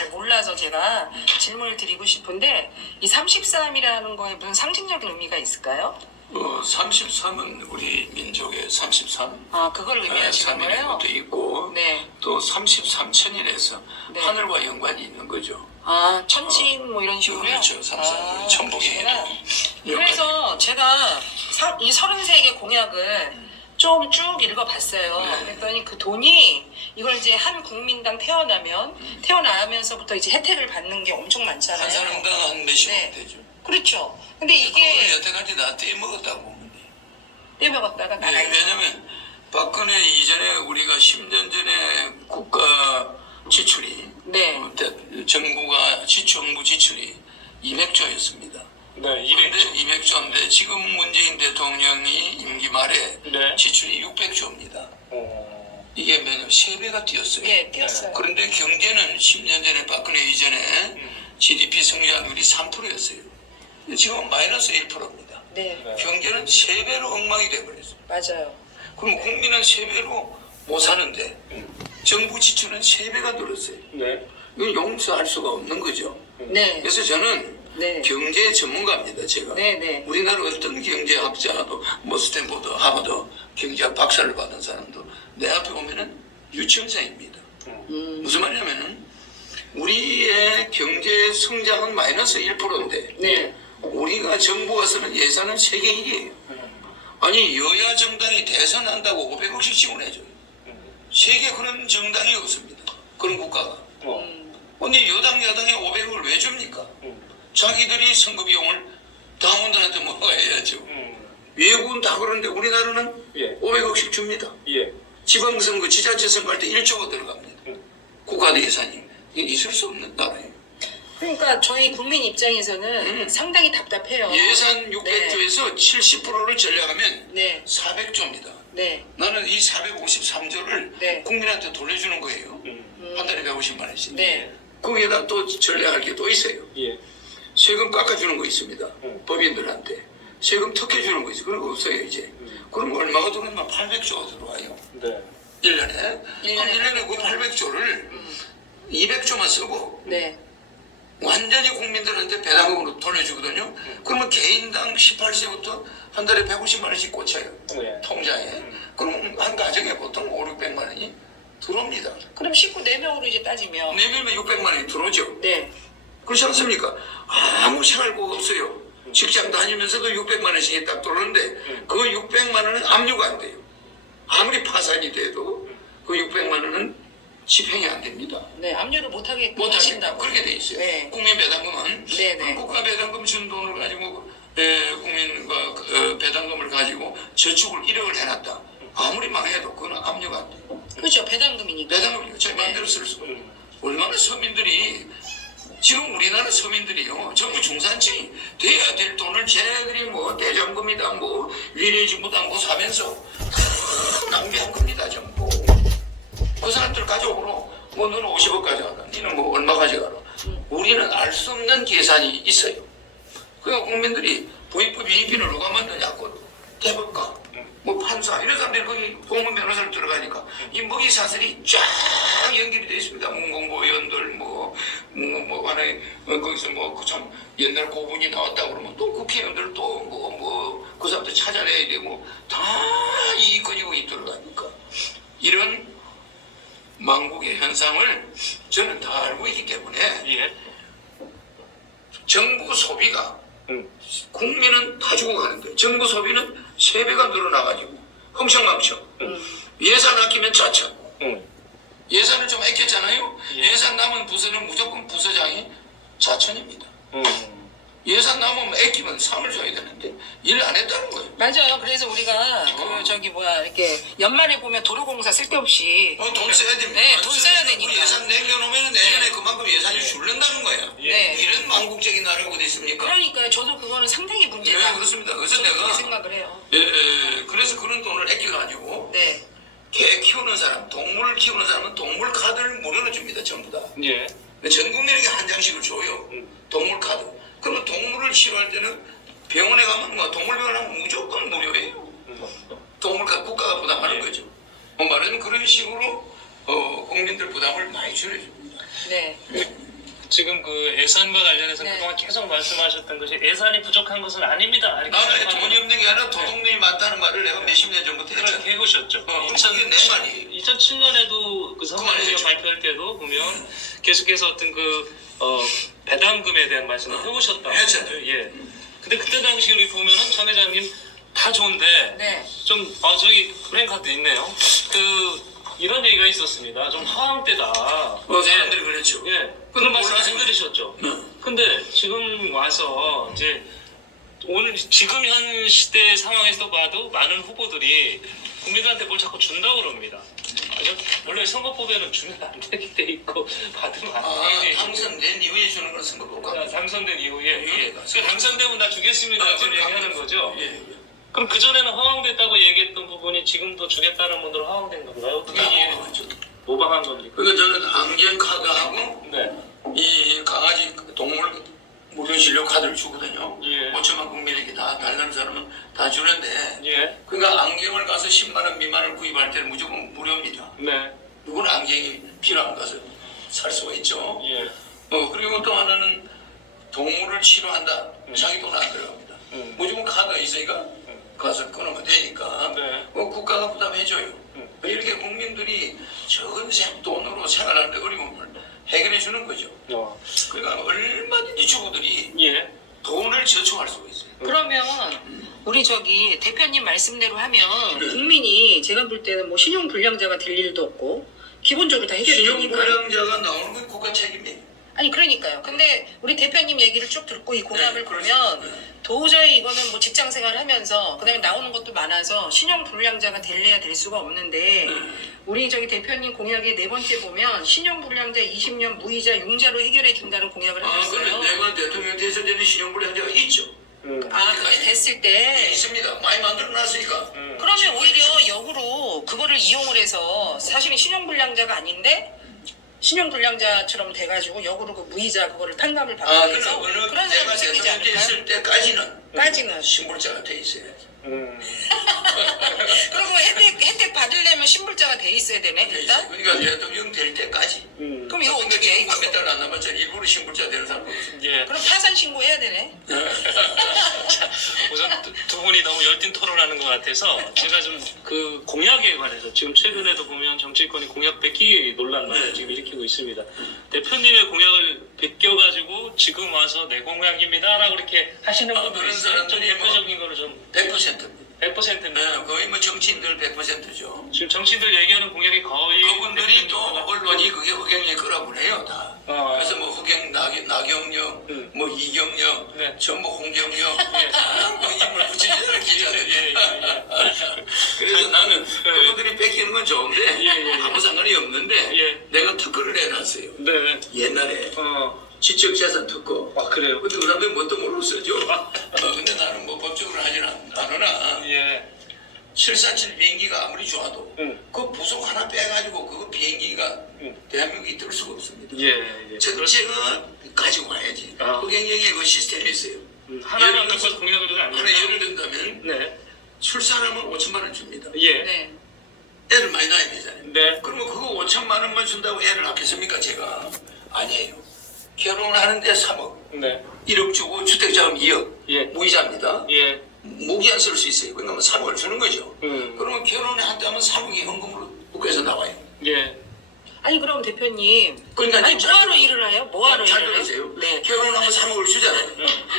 잘 몰라서 제가 질문을 드리고 싶은데 이 33이라는 거에 무슨 상징적인 의미가 있을까요? 33은 우리 민족의 33. 아, 그걸 의미하시는 거예요? 것도 있고 네. 또 33천이라서 네. 하늘과 연관이 있는 거죠. 아, 천신 뭐 이런 식으로요? 그렇죠. 33. 천복이. 그러시구나. 그래서 제가 이 33개 공약을 좀 쭉 읽어봤어요. 네. 그랬더니 그 돈이 이걸 이제 한 국민당 태어나면서부터 이제 혜택을 받는 게 엄청 많잖아요. 한 사람당 한 몇십억 네. 되죠. 그렇죠. 근데 그거는 이게 여태까지 다 떼먹었다고 보면 돼요. 떼먹었다가 네, 나가요. 왜냐면 박근혜 이전에 우리가 10년 전에 국가 지출이 네. 정부 지출이 200조였습니다. 네, 그런데 200조인데 지금 문재인 대통령이 임기 말에 네. 지출이 600조입니다. 이게 매년 3배가 뛰었어요. 예, 뛰었어요. 그런데 경제는 10년 전에 박근혜 이전에 GDP 성장률이 3%였어요. 지금 마이너스 1%입니다. 네, 경제는 3배로 엉망이 돼버렸어요. 맞아요. 그럼 국민은 3배로 못 사는데 정부 지출은 3배가 늘었어요. 네. 이건 용서할 수가 없는 거죠. 네, 그래서 저는 네, 경제 전문가입니다. 제가. 네, 네. 우리나라 어떤 경제학자도 뭐 스탠포드, 하버드 경제학 박사를 받은 사람도 내 앞에 오면은 유치원생입니다. 무슨 말이냐면은 우리의 경제 성장은 마이너스 1%인데 네. 우리가 정부가 쓰는 예산은 세계 1위에요. 아니 여야 정당이 대선한다고 500억씩 지원해줘요. 세계 그런 정당이 없습니다. 그런 국가가. 근데 여당 야당이 500억을 왜 줍니까? 자기들이 선거 비용을 당원들한테 먹어야죠. 외국은 다 그러는데 우리나라는 예. 500억씩 줍니다. 예. 지방선거, 지자체 선거할 때 1조가 들어갑니다. 국가 예산이. 이게 있을 수 없는 나라예요. 그러니까 저희 국민 입장에서는 상당히 답답해요. 예산 600조에서 70%를 전략하면 네, 400조입니다. 네, 나는 이 453조를 네. 국민한테 돌려주는 거예요. 한 달에 150만 원씩. 네. 거기에다 또 전략할 게 또 있어요. 예. 세금 깎아주는 거 있습니다. 법인들한테. 세금 특혜주는 거 있어요. 그런 거 없어요, 이제. 그럼 얼마가 들어오면 800조가 들어와요. 네. 1년에. 그럼 1년에 그 800조를 200조만 쓰고 네, 완전히 국민들한테 배당금으로 돌려주거든요. 그러면 개인당 18세부터 한 달에 150만 원씩 꽂혀요. 네. 통장에. 그럼 한 가정에 보통 5, 600만 원이 들어옵니다. 그럼 식구 4명으로 이제 따지면 내밀면 600만 원이 들어오죠. 네, 그렇지 않습니까? 아무 생활고가 없어요. 직장 다니면서도 600만 원씩이 딱 들어오는데 그 600만 원은 압류가 안 돼요. 아무리 파산이 돼도 그 600만 원은 집행이 안 됩니다. 네, 압류를 못하게 못하신다고 하신다고. 그렇게 돼 있어요. 네. 국민 배당금은 네, 네. 국가 배당금 준 돈을 가지고 국민과 배당금을 가지고 저축을 1억을 해놨다. 아무리 망해도 그건 압류가 안 돼요. 그렇죠, 배당금이니까. 배당금이요. 저희 마음대로 쓸 수가 없어요. 얼마나 서민들이 지금 우리나라 서민들이요 전부 중산층이 돼야 될 돈을 쟤들이 뭐 대장금이다 뭐 위례지부다 뭐 사면서 다 낭비한 겁니다 전부. 그 사람들 가족으로 뭐 너는 50억 가져가라 너는 뭐 얼마 가져가라. 우리는 알 수 없는 계산이 있어요. 그러니까 국민들이 부익부 비익비는 누가 만드냐고 대법관 뭐 판사 이런 사람들이 거기 공무원 변호사를 들어가니까 이 먹이 사슬이 쫙 연결이 되어 있습니다. 문공보위원들 뭐 안에 거기서 뭐 그 참 옛날 고분이 나왔다 그러면 또 국회의원들 또 뭐 그 사람들 찾아내야 되고 다 이익거리고 있더라니까 이런 망국의 현상을 저는 다 알고 있기 때문에 예. 정부 소비가 국민은 다 죽어가는데 정부 소비는 3배가 늘어나가지고 흥청망청 예산 아끼면 자천 예산을 좀 아꼈잖아요. 예. 예산 남은 부서는 무조건 부서장이 자천입니다. 예산 남으면 아끼면 상을 줘야 되는데 일 안 했다는 거예요. 맞아요. 그래서 우리가 이렇게 연말에 보면 도로공사 쓸데없이 돈 써야 됩니다. 네, 돈 써야 되니까. 예산 남겨놓으면 내년에 그만큼 예산이 줄는다는 거야. 네. 이런 망국적인 나라가 어디 있습니까? 그러니까 저도 그거는 상당히 문제다. 네, 그렇습니다. 그래서 저도 그렇게 내가 생각을 해요. 그래서 그런 돈을 아껴가지고 네, 개 키우는 사람, 동물을 키우는 사람은 동물 카드를 무료로 줍니다. 전부 다. 예. 전 국민에게 한 장씩을 줘요. 동물 카드. 그러면 동물을 치료할 때는 병원에 가면 뭐 동물병원 하면 무조건 무료예요. 동물 카드 국가가 부담하는 거죠. 말하자면 그런 식으로 국민들 부담을 많이 줄여줍니다. 네. 지금 그 예산과 관련해서 네. 그동안 계속 말씀하셨던 것이 예산이 부족한 것은 아닙니다. 이렇게 나는 생각하고 돈이 없는 게 아니라 도둑놈이 많다는 말을 내가 몇십 년 전부터 그걸 했잖아. 해오셨죠. 그게 내 말이. 2007년에도 그 선거에 했죠. 발표할 때도 보면 계속해서 어떤 배당금에 대한 말씀을 해오셨다. 했잖아요. 예. 근데 그때 당시 우리 보면은 전 회장님 다 좋은데 네. 좀 저기 브랜카드 있네요. 이런 얘기가 있었습니다. 좀 허황 때다. 사람들이 그랬죠. 예. 그런 말씀 몰라서 안 들으셨죠. 응. 근데 지금 와서 이제 오늘 지금 현 시대 상황에서 봐도 많은 후보들이 국민들한테 뭘 자꾸 준다고 그럽니다. 그죠? 원래 선거법에는 주면 안 되게 돼 있고 받으면 안 되게 돼 있고. 당선된 이후에 주는 건 선거법과. 당선된 이후에 예. 그러니까. 그 당선되면 나 주겠습니다. 지금 얘기하는 거죠. 예. 그럼 그전에는 허황됐다고 얘기했던 부분이 지금도 주겠다는 분들은 허황된 건가요? 어떻게 모방한 겁니까? 그러니까 저는 안경 카드하고 네. 이 강아지 동물 무료 진료 카드를 주거든요. 예. 5천만 국민에게 다 달라는 사람은 다 주는데 예. 그러니까 안경을 가서 10만 원 미만을 구입할 때는 무조건 무료입니다. 네. 누구나 안경이 필요한 것을 살 수가 있죠. 예. 그리고 또 하나는 동물을 치료한다. 자기 돈 안 들어갑니다. 무조건 카드가 있으니까 가서 끊으면 되니까 네. 국가가 부담해줘요. 이렇게 국민들이 적은 돈으로 생활하는데 어려움을 해결해 주는 거죠. 그러니까 얼마든지 주부들이 예. 돈을 저축할 수가 있어요. 그러면 우리 대표님 말씀대로 하면 국민이 제가 볼 때는 뭐 신용 불량자가 될 일도 없고 기본적으로 다 해결이 신용 되니까. 불량자가 나오는 건 국가 책임이에요. 아니 그러니까요. 근데 우리 대표님 얘기를 쭉 듣고 이 공약을 네, 보면 그렇습니다. 도저히 이거는 뭐 직장 생활하면서 그다음에 나오는 것도 많아서 신용 불량자가 될래야 될 수가 없는데 우리 대표님 공약의 네 번째 보면 신용 불량자 20년 무이자 융자로 해결해 준다는 공약을 그런데 하셨어요. 내가 대통령 돼서 되는 신용 불량자가 있죠. 그게 됐을 때 있습니다. 많이 만들어 놨으니까. 그러면 오히려 역으로 그거를 이용을 해서 사실은 신용불량자가 아닌데 신용불량자처럼 돼가지고 역으로 그 무이자 그거를 판감을 받고 해서 어느 그런 내가 사람이 생기지 대통령 않을까요? 됐을 때까지는 까지는. 신불자가 돼 있어야지. 그리고 혜택 받으려면 신불자가 돼 있어야 되네 돼 있어요. 일단. 그러니까 대통령 될 때까지. 그럼 이거 근데 어떻게 해? 지금 몇달 안 남았잖아. 일부러 신불자 되는 사람 없어. 예. 그럼 파산 신고해야 되네. 우선 두 분이 너무 열띤 토론하는 것 같아서 제가 좀 그 공약에 관해서 지금 최근에도 보면 정치권이 공약 뺏기 논란만 지금 일으키고 있습니다. 대표님의 공약을 베껴가지고 지금 와서 내 공약입니다라고 이렇게 하시는 분들 그런 있어요. 좀 사람들이 대표적인 거를 좀 100%입니다. 100%인데 거의 뭐 정치인들 100%죠. 지금 정치인들 얘기하는 공약이 거의 그분들이 또 대표님 언론이 그게 허경영의 거라고 해요 다. 그래서 뭐 나경영, 음. 뭐 이경영, 네. 전부 홍경영, 뭐 이름을 붙이잖아요 기자들이. 그래서 나는 그분들이 뺏기는 건 좋은데 예. 아무 상관이 없는데 예. 내가 특허를 해놨어요. 네. 옛날에 지적재산 특허. 그래요. 근데 그 사람들이 뭣도 모르죠. 근데 나는 뭐 법적으로 하진 않으나 예. 747 비행기가 아무리 좋아도 음. 그 부속 하나 빼가지고 그 비행기가 대한민국이 뜰 수가 없습니다. 예. 전체가 가지고 와야지. 허경영의 그 시스템이 있어요. 하나만 예를 갖고 들어서 공약을 안 하나 예를 든다면 네. 출산하면 5천만 원 줍니다. 예. 네. 애를 많이 낳아야 되잖아요. 네. 그러면 그거 5천만 원만 준다고 애를 낳겠습니까 제가? 아니에요. 결혼하는데 3억, 네. 1억 주고 주택자금 2억, 예. 무이자입니다. 예. 무기한 쓸 수 있어요. 그러면 3억을 주는 거죠. 그러면 결혼을 한다면 3억이 현금으로 국가에서 나와요. 예. 아니 그럼 대표님 그러니까 아니 잘 뭐하러 일을 해요? 뭐하러 잘 일을 들으세요. 해요? 네. 결혼하면 3억을 주잖아요.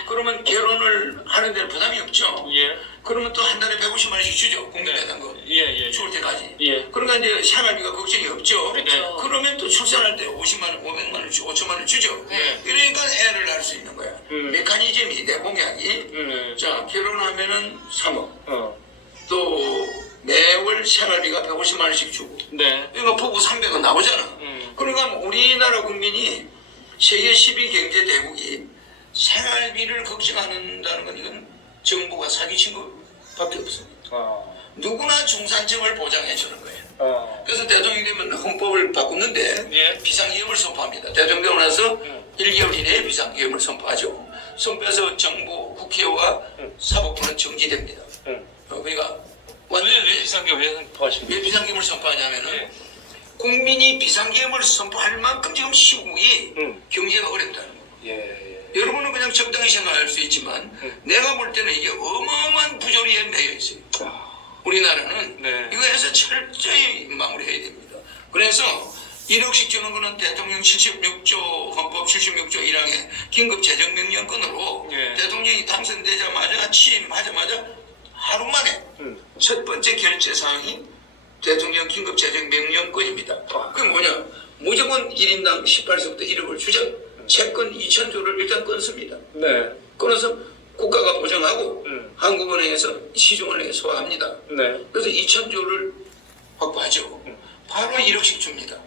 그러면 결혼을 하는 데는 부담이 없죠. 예. 그러면 또 한 달에 150만 원씩 주죠. 국민배당 거. 예. 죽을 때까지. 예. 그러니까 이제 생활비가 걱정이 없죠. 그렇죠. 그러면 또 출산할 때 50만 원, 500만 원, 5천만 원 주죠. 네. 그러니까 애를 낳을 수 있는 거야. 메커니즘이 내 공약이. 자, 결혼하면은 3억. 또 매월 생활비가 150만 원씩 주고. 네. 이거 보고 300원 나오잖아. 그러니까 우리나라 국민이 세계 10위 경제 대국이 생활비를 걱정한다는 건 이건 정부가 사기친 것밖에 없습니다. 누구나 중산층을 보장해 주는 거예요. 그래서 대통령이 되면 헌법을 바꾸는데 예. 비상계엄을 선포합니다. 대통령 되고 나서 1개월 이내에 비상계엄을 선포하죠. 선포해서 정부, 국회와 사법부는 정지됩니다. 그러니까 왜 비상계 왜 선포하신 왜 거예요? 비상계엄을 선포하냐면은 예. 국민이 비상계엄을 선포할 만큼 지금 시국이 경제가 어렵다는 거. 예. 여러분은 그냥 적당히 생각할 수 있지만 내가 볼 때는 이게 어마어마한 부조리에 매여 있어요. 우리나라는 네. 이거에서 철저히 마무리해야 됩니다. 그래서 1억씩 주는 거는 대통령 76조 헌법 76조 1항의 긴급 재정명령권으로 예. 대통령이 당선되자마자 취임하자마자 하루 만에 첫 번째 결제 사항이 대통령 긴급 재정명령권입니다. 그게 뭐냐? 무조건 1인당 18세부터 1억을 주자. 채권 2,000조를 일단 끊습니다. 네. 끊어서 국가가 보정하고 음. 한국은행에서 시중은행에 소화합니다. 네. 그래서 2,000조를 확보하죠. 바로 1억씩 줍니다.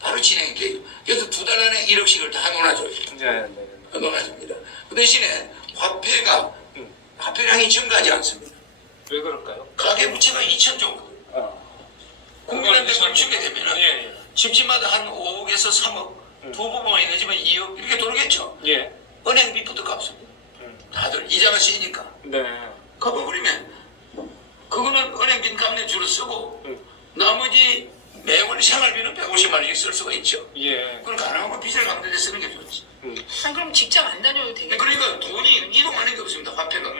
바로 진행이 돼요. 그래서 2달 안에 1억씩을 다 놀아줘요. 네. 놀아줍니다. 그 대신에 화폐량이 증가하지 않습니다. 왜 그럴까요? 가계부채가 2,000조거든요. 국민한테 그걸 주게 되면 예. 집집마다 한 5억에서 3억 두 부모가 있는 집은 2억 이렇게 돌겠죠. 예. 은행비부터 갚습니다. 다들 이자가 세니까 네. 갚아버리면 그거는 은행비 갚는 주로 쓰고 나머지 매월 생활비는 150만 원씩 쓸 수가 있죠. 예. 그걸 가능하면 빚을 갚는 데 쓰는 게 좋지. 아니, 그럼 직장 안 다녀도 되겠네. 그러니까 돈이 이동하는 게 없습니다. 화폐가.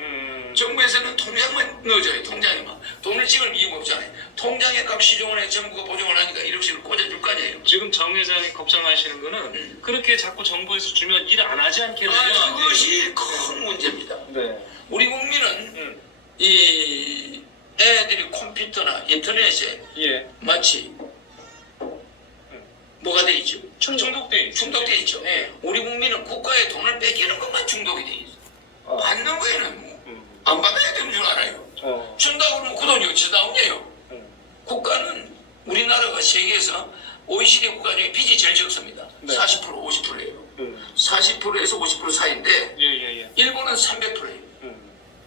정부에서는 통장만 넣어줘요. 통장에만. 돈을 찍을 이유가 없잖아요. 통장의 값 시중은행 정부가 보정을 하니까 1억씩을 꽂아줄 거 아니에요. 지금 정 회장이 걱정하시는 거는 그렇게 자꾸 정부에서 주면 일 안 하지 않겠느냐. 그것이 큰 문제입니다. 네. 우리 국민은 이 애들이 컴퓨터나 인터넷에 예. 마치 뭐가 돼 있죠? 중독돼 있죠. 중독돼 있죠. 네. 우리 국민은 국가의 돈을 뺏기는 것만 중독이 돼 있어. 받는 거에는 뭐 안 받아야 되는 줄 알아요. 준다고 그러면 그 돈이 어디서 나오냐요. 국가는 우리나라가 세계에서 OECD 국가 중에 빚이 제일 적습니다. 네. 40% 50%예요. 40%에서 50% 사이인데 예. 일본은 300%예요.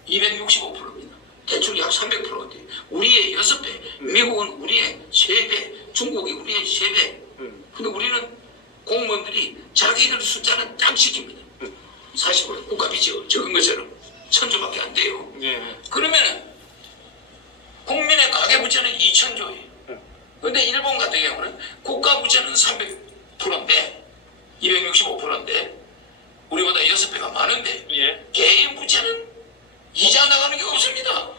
265%입니다. 대충 약 300%인데 우리의 6배, 미국은 우리의 3배, 중국이 우리의 3배. 근데 우리는 공무원들이 자기들 숫자는 딱 지킵니다. 40% 국가 빚이 적은 것처럼 1,000조밖에 안 돼요. 예. 그러면은 국민의 가계부채는 2,000조예요. 근데 일본 같은 경우는 국가 부채는 300%인데 265%인데 우리보다 6배가 많은데 예. 개인 부채는 이자 나가는 게 없습니다.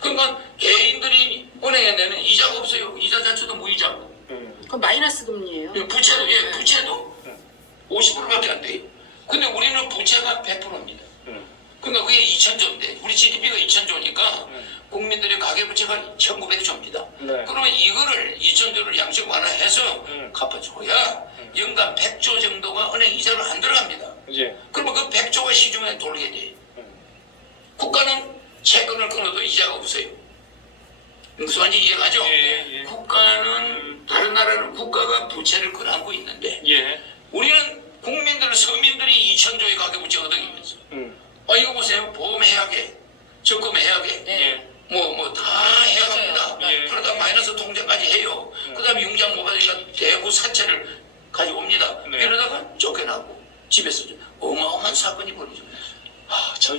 그러니까 개인들이 은행에 내는 이자가 없어요. 이자 자체도 무이자. 그럼 마이너스 금리예요. 부채도 50%밖에 안 돼요. 근데 우리는 부채가 100%입니다. 그러니까 그게 2,000조인데 우리 GDP가 2,000조니까 국민들의 가계부채가 1,900조입니다. 네. 그러면 이거를 2,000조를 양식 완화해서 갚아줘야 연간 100조 정도가 은행 이자로 안 들어갑니다. 예. 그러면 그 100조가 시중에 돌게 돼요. 국가는 채권을 끊어도 이자가 없어요. 무슨 말인지 이해가죠? 예. 국가는 다른 나라는 국가가 부채를 끌어안고 있는데 예. 우리는 서민들이 2,000조의 가계부채가 득이면서 이거 보세요. 보험해약에 적금해약에 예. 뭐 다 해야 합니다. 예. 그러다 마이너스 통장까지 해요. 그 다음에 융장 모바일가 대구 사채를 가져옵니다. 네. 이러다가 쫓겨나고 집에서 어마어마한 사건이 벌어져.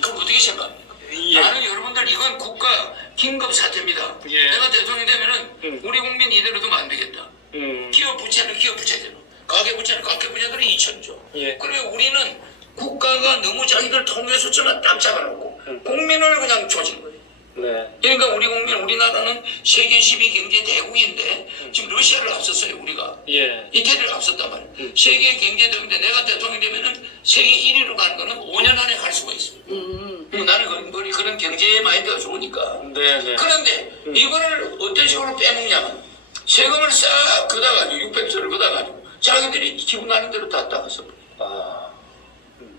그럼 어떻게 생각합니까? 예. 나는 여러분들 이건 국가 긴급 사태입니다. 예. 내가 대통령이 되면은 우리 국민 이대로 두면 안 되겠다. 기업 부채는 기업 부채대로, 가계 부채는 가계 부채대로 2,000조. 예. 그래 우리는 국가가 너무 자기들 통계 수치만 딱 잡아놓고 국민을 그냥 조진 거예요. 네. 그러니까 우리 국민, 우리나라는 세계 10위 경제 대국인데 지금 러시아를 앞섰어요 우리가. 예. 이태리를 앞섰단 말이에요. 세계 경제 대국인데 내가 대통령이 되면은 세계 1위로 가는 거는 5년 안에 갈 수가 있어요. 나는 그런 경제 마인드가 좋으니까. 네. 그런데 이거를 어떤 식으로 빼먹냐면 세금을 싹 걷어가지고 600조를 걷어가지고 자기들이 기분 나는 대로 다 따갔어.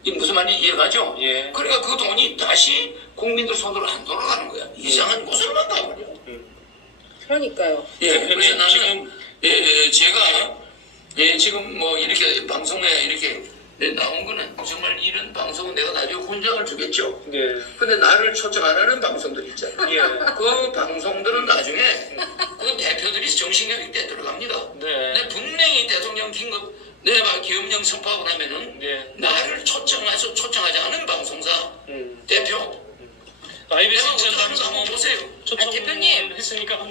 이 무슨 말인지 이해가죠? 예. 그러니까 그 돈이 다시 국민들 손으로 안 돌아가는 거야. 이상한 곳으로만 가버려. 그러니까요. 그래서 나는 제가 지금 뭐 이렇게 방송에 이렇게 나온 거는 정말 이런 방송은 내가 나중에 훈장을 주겠죠. 네. 근데 나를 초청 안 하는 방송들 있잖아. 예. 그 방송들은 나중에 그 대표들이 정신력 있게 들어갑니다. 네. 근데 분명히 대통령 긴급 내가 기업령 선포하고 나면은 네. 나를 초청하지 않은 방송사 대표 IBS 내가 인천 어떻게 하는가 한번 방송은 보세요. 초청을 대표님. 했으니까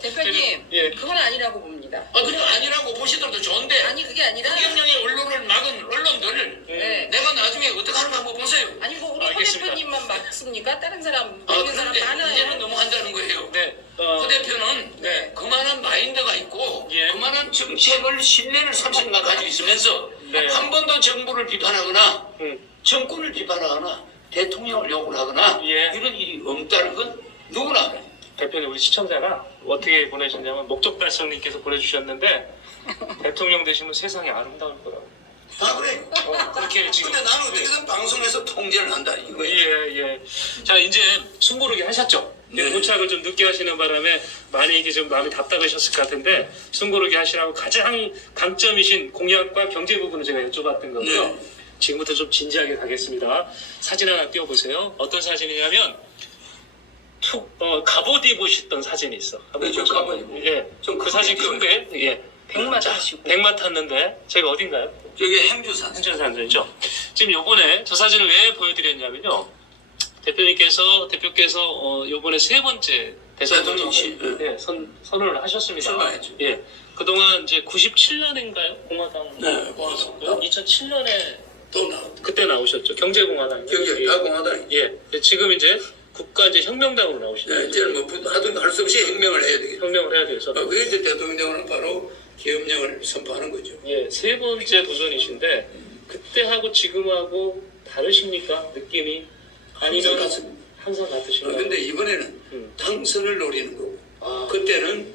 대표님, 예. 그건 아니라고 봅니다. 겁니다. 그래 아니라고 보시더라도 좋은데 아니 그게 아니라 허경영의 언론을 막은 언론들 네. 내가 나중에 어떻게 하는가 한번 보세요. 아니 뭐 우리 허 알겠습니다. 대표님만 막습니까? 다른 사람 있는 사람 그런데 많아요. 이제는 너무 한다는 거예요. 네. 허 대표는 네. 그만한 마인드가 있고 예. 그만한 정책을 신뢰를 30년간 가지고 있으면서 네. 한 번도 정부를 비판하거나 음. 정권을 비판하거나 대통령을 욕을 하거나 예. 이런 일이 없다는 건 누구나 알아요. 대표님 우리 시청자가 어떻게 보내셨냐면 목적달성님께서 보내주셨는데 대통령 되시면 세상이 아름다울 거라고. 다 그래. 그렇게 지금. 근데 나는 어떻게든 방송에서 통제를 한다 이거예요. 예. 자 이제 숨고르기 하셨죠? 네. 도착을 좀 늦게 하시는 바람에 많이 이게 좀 마음이 답답하셨을 것 같은데 숨고르기 하시라고 가장 강점이신 공약과 경제 부분을 제가 여쭤봤던 거고요. 네. 지금부터 좀 진지하게 가겠습니다. 사진 하나 띄워보세요. 어떤 사진이냐면 갑옷 입으셨던 사진이 있어. 네, 저 갑옷 입고. 예. 좀 그 사진 크게 큰데 예. 백마 타시고. 백마 탔는데 제가 어딘가요? 저기 행주산. 행정산전이죠. 지금 요번에 저 사진을 왜 보여드렸냐면요. 대표께서 요번에 세 번째 대선 대통령실. 예, 선언을 하셨습니다. 출마했죠. 예. 그동안 이제 97년인가요? 공화당. 네, 공화당. 2007년에 또 나왔다. 그때 나오셨죠. 경제공화당. 여기 다 공화당. 예. 지금 이제 국가 이제 혁명당으로 나오시죠. 네, 이제는 뭐 하든 할 수 없이 혁명을 해야 되겠죠. 혁명을 해야 돼서. 그게 이제 대통령은 바로 계엄령을 선포하는 거죠. 예, 세 번째 도전이신데 그때하고 지금하고 다르십니까? 느낌이? 항상 아니면 같습니다. 항상 같으신가요? 근데 이번에는 당선을 노리는 거고 아, 그때는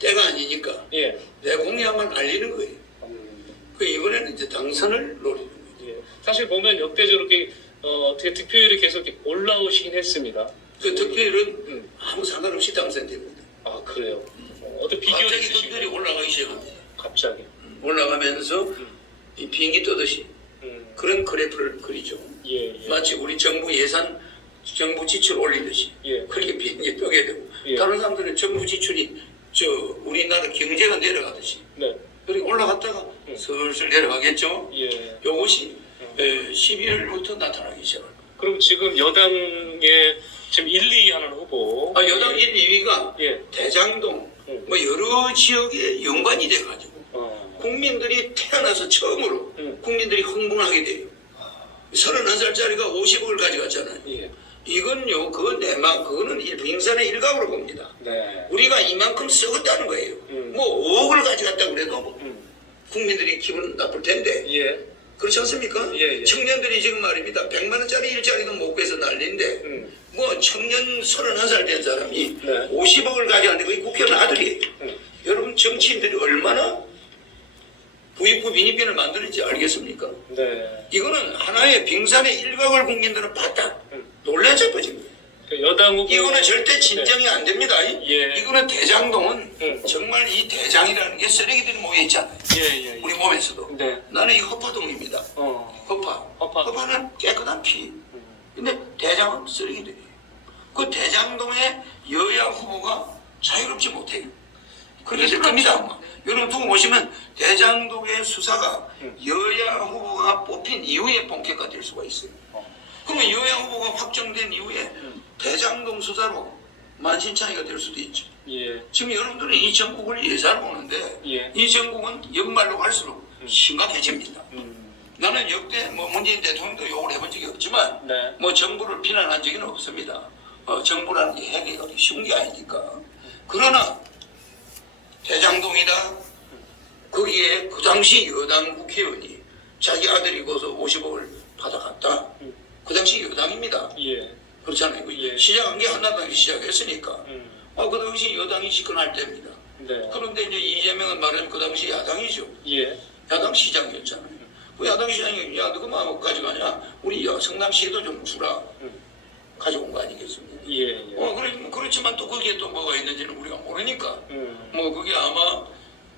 때가 아니니까 예. 내 공약만 알리는 거예요. 그 이번에는 이제 당선을 노리는 거예요. 예. 사실 보면 역대적으로 이렇게 어떻게 득표율이 계속 이렇게 올라오시긴 했습니다. 그 득표율은 아무 상관없이 당선됩니다. 아 그래요. 어떤 비결이 갑자기 있으신가요? 득표율이 올라가기 시작합니다. 갑자기. 올라가면서 이 비행기 떠듯이 그런 그래프를 그리죠. 예. 마치 우리 정부 예산, 정부 지출 올리듯이 예. 그렇게 비행기 뜨게 되고 예. 다른 사람들은 정부 지출이 우리나라 경제가 내려가듯이 네. 그렇게 올라갔다가 슬슬 내려가겠죠. 예. 요것이 11월부터 나타나기 시작합니다. 그럼 지금 여당의 지금 1, 2위 하는 후보. 여당 1, 2위가 예. 대장동 뭐 여러 지역에 연관이 돼가지고 국민들이 태어나서 처음으로 국민들이 흥분하게 돼요. 31살짜리가 50억을 가져갔잖아요. 예. 이건요, 그거는 빙산의 일각으로 봅니다. 네. 우리가 이만큼 썩었다는 거예요. 뭐 5억을 가져갔다고 그래도 국민들이 기분 나쁠 텐데. 예. 그렇지 않습니까? 예. 청년들이 지금 말입니다. 100만 원짜리 일자리도 못 구해서 난리인데 뭐 청년 31살 된 사람이 네. 50억을 가져갔는데 그게 국회의원 아들이에요. 여러분 정치인들이 얼마나 부익부 빈익빈을 만드는지 알겠습니까? 네. 이거는 하나의 빙산의 일각을 국민들은 바짝 놀라 잡아진 거예요. 그 여당 후보. 이거는 절대 진정이 안 됩니다. 예. 이거는 대장동은 정말 이 대장이라는 게 쓰레기들이 모여있잖아요. 예. 우리 몸에서도. 네. 나는 이 허파동입니다. 허파. 허파는 깨끗한 피. 근데 대장은 쓰레기들이에요. 그 대장동의 여야 후보가 자유롭지 못해요. 그렇게 될 겁니다. 아마. 여러분 두고 보시면 대장동의 수사가 여야 후보가 뽑힌 이후에 본격화 될 수가 있어요. 그러면 여야 후보가 확정된 이후에 대장동 수사로 만신창이가 될 수도 있죠. 예. 지금 여러분들은 이 전국을 예사를 보는데 예. 이 전국은 연말로 갈수록 심각해집니다. 나는 역대 문재인 대통령도 욕을 해본 적이 없지만 네. 뭐 정부를 비난한 적은 없습니다. 정부라는 게 해결이 쉬운 게 아니니까. 그러나 대장동이다. 거기에 그 당시 여당 국회의원이 자기 아들이고서 50억을 받아갔다. 그 당시 여당입니다. 예. 그렇잖아요. 예. 시작한 게 한나당이 시작했으니까. 그 당시 여당이 집권할 때입니다. 네. 그런데 이제 이재명은 말하면 그 당시 야당이죠. 예. 야당 시장이었잖아요. 그 야당 시장이 야 너가 뭐 가져가냐? 우리 성남시에도 좀 주라. 가져온 거 아니겠습니까? 예. 그렇지만 또 거기에 또 뭐가 있는지는 우리가 모르니까. 뭐 그게 아마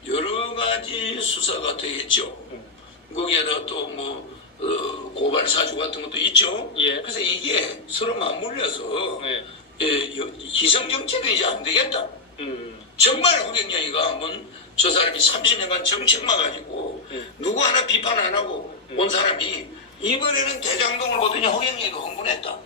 여러 가지 수사가 되겠죠. 거기에다 또 뭐 고발 사주 같은 것도 있죠. 예. 그래서 이게 서로 맞물려서 네. 기성 정치도 이제 안 되겠다. 정말 허경영이가 하면 저 사람이 30년간 정책만 가지고 누구 하나 비판 안 하고 온 사람이 이번에는 대장동을 보더니 허경영이가 흥분했다.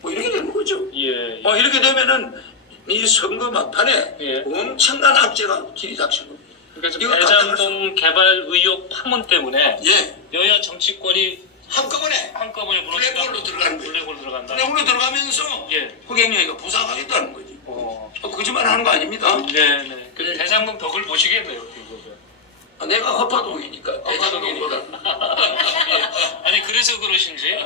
뭐 이렇게 되는 거죠. 예. 이렇게 되면은 이 선거 막판에 예. 엄청난 악재가 들이닥치는 겁니다. 그러니까 지금 이거 대장동 개발 의혹 파문 때문에 예, 여야 정치권이 한꺼번에 무너지다. 블랙홀로 들어가는 거예요. 블랙홀 들어간다. 블랙홀로 들어가면서 예. 허경영이가 부상하겠다는 거지. 어. 거짓말 하는 거 아닙니다. 네네. 그 대장동 덕을 보시겠네요. 내가 허파동이니까 대장동보다. 예. 아니 그래서 그러신지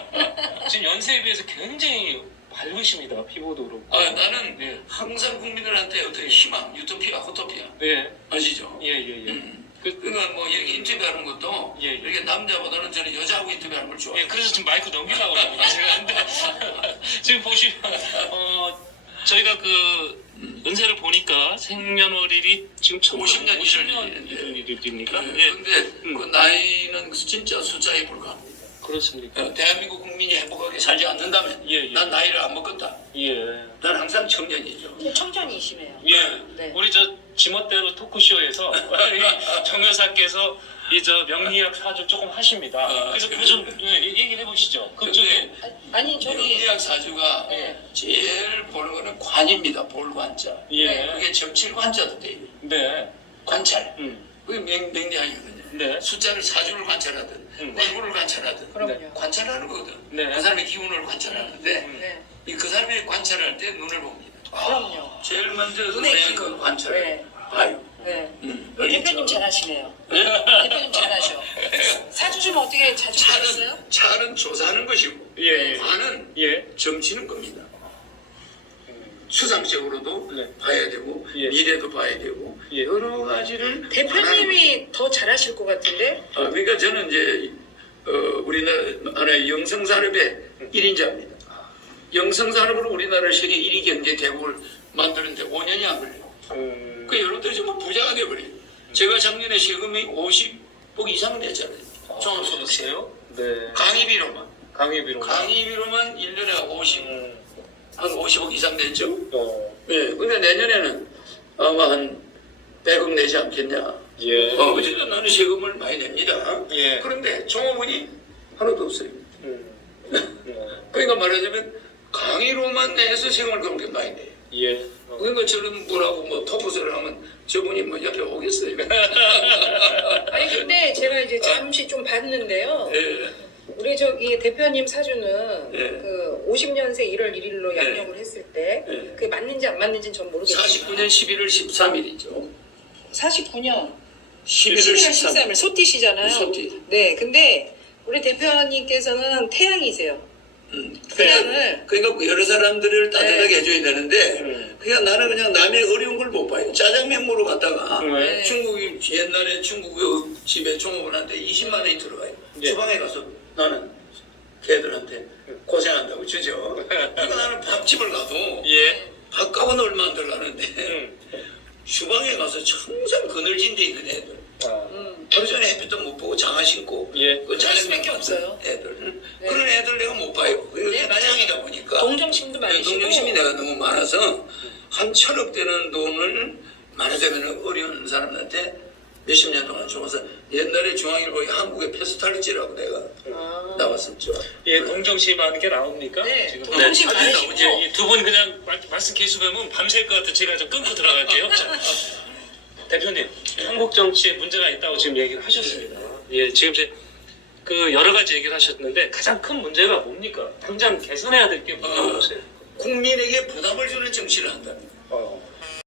지금 연세에 비해서 굉장히 밝으십니다. 피부도 그렇고. 나는 예. 항상 국민들한테 어떤 희망, 유토피아, 호토피아 예. 아시죠? 예예예. 그러니까 뭐 이렇게 인터뷰하는 것도 예, 예. 이렇게 남자보다는 저는 여자하고 인터뷰하는 걸 좋아해요. 예, 그래서 지금 마이크 넘기려고 합니다. 제가 근데 지금 보시면 저희가 그 연세를 보니까 생년월일이 지금 50년 50년 일입니까? 예. 근데 그 나이는 진짜 숫자에 불과합니다. 그렇습니까? 대한민국 국민이 행복하게 살지 않는다면 예, 예. 난 나이를 안 먹겠다. 예. 난 항상 청년이죠. 청년이시네요. 예. 네. 우리 저 지멋대로 토크쇼에서 정 여사께서 이 저 명리학 사주 조금 하십니다. 그래서 그 좀 얘기를 해보시죠. 그쪽에 아니 저기 명리학 사주가 네. 제일 보는 거는 관입니다. 볼관자. 예. 그게 정칠관자도 돼요. 네. 관찰. 음. 그게 명리학이거든요. 네. 숫자를 사주를 관찰하든 얼굴을 관찰하든 그럼요. 관찰하는 거거든. 네. 그 사람의 기운을 관찰하는데 네. 그 사람이 관찰할 때 눈을 봅니다. 그럼요. 제일 먼저 눈의 눈에 기운. 그 관찰. 네. 봐요. 네. 알겠죠? 대표님 잘하시네요. 대표님 잘하셔. 사주 좀 어떻게 자주 받았어요? 차는 조사하는 것이고 예. 관은 예. 점치는 겁니다. 수상적으로도 네. 봐야 되고 예. 미래도 봐야 되고 예. 여러 가지를 대표님이 더 잘하실 것 같은데? 그러니까 저는 이제 우리나라 하나의 영성산업의 1인자입니다. 영성산업으로 우리나라 세계 1위 경제 대국을 만드는데 5년이 안 걸려요. 그 여러분들이 전부 부자가 돼버려요. 제가 작년에 세금이 50억 이상 냈잖아요. 종합소득세요. 네. 강의비로만. 강의비로. 강의비로만 1년에 한 50억 이상 냈죠. 어. 예. 근데 내년에는 아마 한 100억 내지 않겠냐. 예. 어쨌든 나는 세금을 많이 냅니다. 예. 그런데 종업원이 하나도 없어요. 음. 그러니까 말하자면 강의로만 내서 세금을 그렇게 많이 내요. 예. 그러니까 저런 분하고 뭐 토크를 하면 저분이 뭐 옆에 오겠어요. 아니 근데 제가 이제 잠시 좀 봤는데요. 예. 우리 저기 대표님 사주는 네. 그 50년생 1월 1일로 양력을 했을 때 네. 그게 맞는지 안 맞는지는 전 모르겠지만 49년 11월 13일이죠. 49년 11월 11월 13일. 13일 소띠시잖아요. 소띠. 네, 근데 우리 대표님께서는 태양이세요. 태양을 그러니까 여러 사람들을 따뜻하게 네. 해줘야 되는데 그냥 나는 그냥 남의 어려운 걸 못 봐요. 짜장면 먹으러 갔다가 네. 중국이 옛날에 중국 집에 종업원한테 20만 원이 들어가요. 네. 주방에 가서 나는 걔들한테 고생한다고 주죠. 그러니까 나는 밥집을 가도 예. 밥값은 얼마 안 들어가는데 주방에 가서 항상 그늘진 데 있는 애들 하루 종일 햇빛도 못 보고 장화 신고 예. 그 그럴 수밖에 짜장면 없어요. 애들 그런 애들 내가 못 봐요. 네, 나양이다 보니까 동정심도 많으시고 동정심이 내가 너무 많아서 한 1,000억 되는 돈을 말하자면 어려운 사람한테 몇십 년 동안 줘서 옛날에 중앙일보에 한국의 페스탈지라고 내가 나왔었죠. 예, 동정심 하는 게 나옵니까? 네, 지금? 동정심 네. 많으시고. 이제 두 분 그냥 말씀 계속하면 밤샐 것 같아. 제가 좀 끊고 들어갈게요. 자, 대표님, 한국 정치에 문제가 있다고 지금 얘기를 하셨습니다. 예, 지금 이제 그 여러 가지 얘기를 하셨는데 가장 큰 문제가 뭡니까? 당장 개선해야 될 게 뭐라고 보세요? 국민에게 부담을 주는 정치를 한답니다.